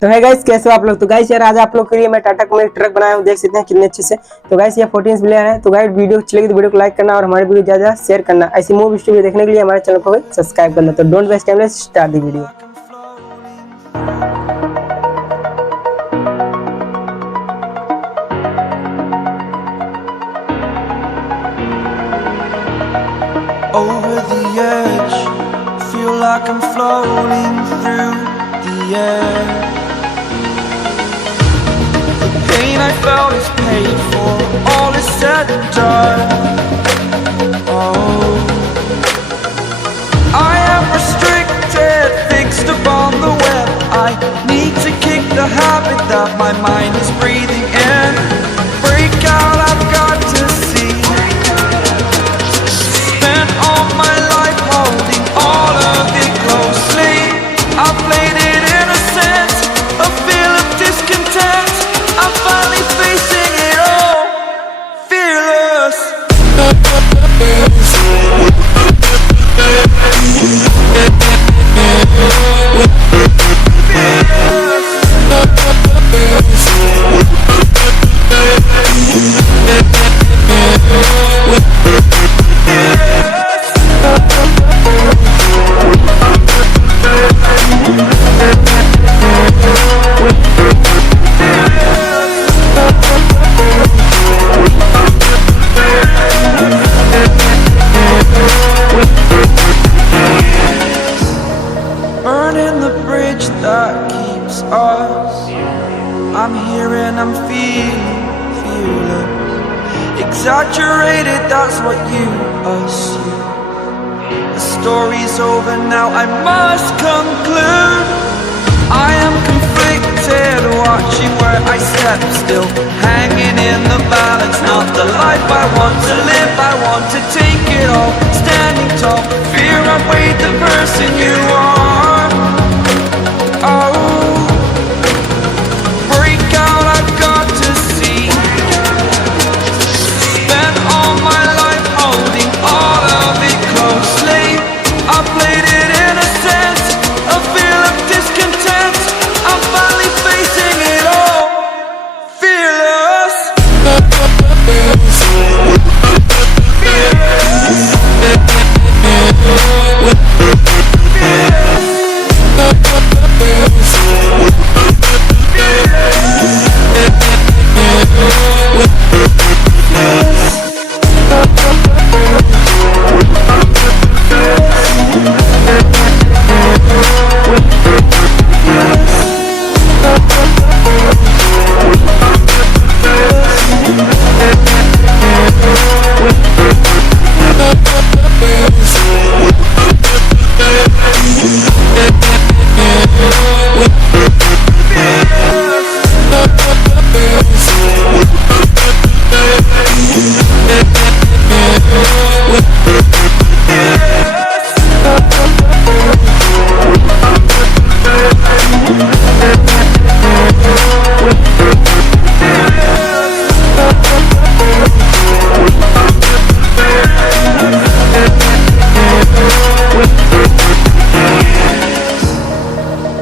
तो है गाइस, कैसे हो आप लोग। तो गाइस यार, आज आप लोग के लिए मैं टाटा का ट्रक बनाया हूँ, देख सकते हैं कितने अच्छे से। तो गाइस ये 14 इंच प्लेयर है। तो गाइस वीडियो अच्छी लगी तो वीडियो को लाइक करना और हमारे वीडियो ज्यादा शेयर करना। ऐसी मूवी वीडियो देखने के लिए हमारे चैनल को सब्सक्राइब करना। तो don't waste time, let's start the video. Over the edge, feel like I'm floating through the air. The pain I felt is paid for, all is said and done. Oh, I am restricted, fixed upon the web. I need to kick the habit that my mind is breathing in. Break out, I've got to see. Spent all my life holding all of it closely. I played it innocent, a feel of discontent. I'm finally facing it all, fearless. Burning the bridge that keeps us. I'm here and I'm feeling fearless. Exaggerated, that's what you assume. The story's over now, I must conclude. I am conflicted, watching where I step still, hanging in the balance. Not the life I want to live, I want to take it all. Standing tall, fear I weighed the person you are. Oh, break out, I've got to see. Spent all my life holding all of it closely. I played it innocent, a feel of discontent. I'm finally facing it all, fearless.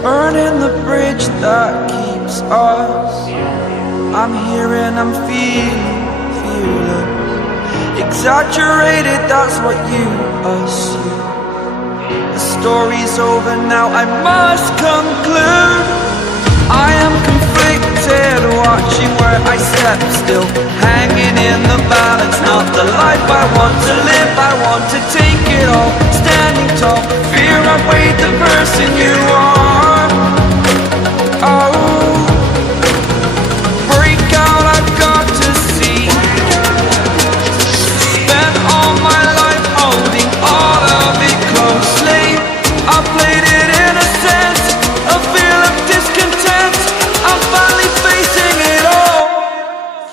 Burning the bridge that keeps us. I'm here and I'm feeling fearless. Exaggerated, that's what you assume. The story's over now, I must conclude. I am conflicted, watching where I step still, hanging in the balance. Not the life I want to live, I want to take it all. Standing tall, fear I weighed the person you are. Oh, break out, I've got to see. Spent all my life holding all of it closely. I played it innocent, a feel of discontent. I'm finally facing it all,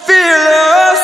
fearless.